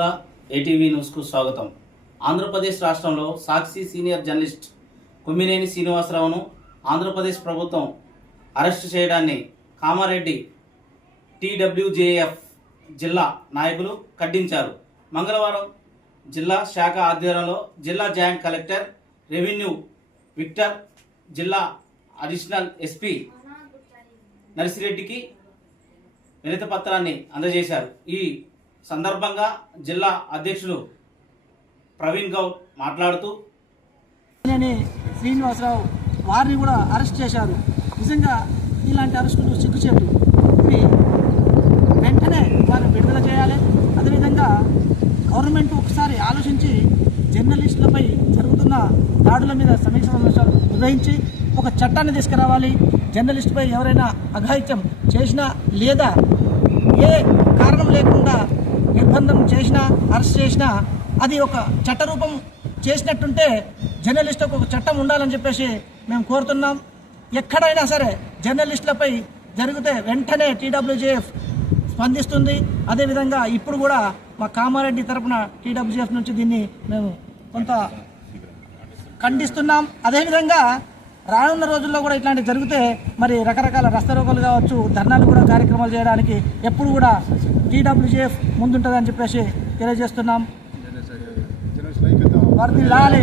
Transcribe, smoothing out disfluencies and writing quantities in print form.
ముందుగా ఏటీవీ న్యూస్కు స్వాగతం. ఆంధ్రప్రదేశ్ రాష్ట్రంలో సాక్షి సీనియర్ జర్నలిస్ట్ కుమ్మినేని శ్రీనివాసరావును ఆంధ్రప్రదేశ్ ప్రభుత్వం అరెస్టు చేయడాన్ని కామారెడ్డి టీడబ్ల్యూజేఎఫ్ జిల్లా నాయకులు ఖండించారు. మంగళవారం జిల్లా శాఖ ఆధ్వర్యంలో జిల్లా జాయింట్ కలెక్టర్ రెవెన్యూ విక్టర్, జిల్లా అడిషనల్ ఎస్పీ నర్సిరెడ్డికి వినతి పత్రాన్ని అందజేశారు. ఈ సందర్భంగా జిల్లా అధ్యక్షుడు ప్రవీణ్ గౌడ్ మాట్లాడుతూ శ్రీనివాసరావు వారిని కూడా అరెస్ట్ చేశారు. నిజంగా ఇలాంటి అరెస్టులు సిగ్గుచేటు. ఇవి వెంటనే వారిని విడుదల చేయాలి. అదేవిధంగా గవర్నమెంట్ ఒకసారి ఆలోచించి జర్నలిస్టులపై జరుగుతున్న దాడుల మీద సమీక్ష సమావేశాలు నిర్వహించి ఒక చట్టాన్ని తీసుకురావాలి. జర్నలిస్టుపై ఎవరైనా అఘాయిత్యం చేసినా లేదా ఏ కారణం లేకుండా నిర్బంధం చేసినా అరెస్ట్ చేసినా అది ఒక చట్టరూపం చేసినట్టుంటే జర్నలిస్టులకు ఒక చట్టం ఉండాలని చెప్పేసి మేము కోరుతున్నాం. ఎక్కడైనా సరే జర్నలిస్టులపై జరిగితే వెంటనే టీడబ్ల్యూజేఎఫ్ స్పందిస్తుంది. అదేవిధంగా ఇప్పుడు కూడా మా కామారెడ్డి తరఫున టీడబ్ల్యూజేఎఫ్ నుంచి దీన్ని మేము కొంత ఖండిస్తున్నాం. అదేవిధంగా రానున్న రోజుల్లో కూడా ఇట్లాంటి జరిగితే మరి రకరకాల రస్తారోకోలు కావచ్చు, ధర్నాలు కూడా కార్యక్రమాలు చేయడానికి ఎప్పుడు కూడా టీడబ్ల్యూజేఎఫ్ ముందుంటుందని చెప్పేసి తెలియజేస్తున్నాం. వర్ధిల్లాలి.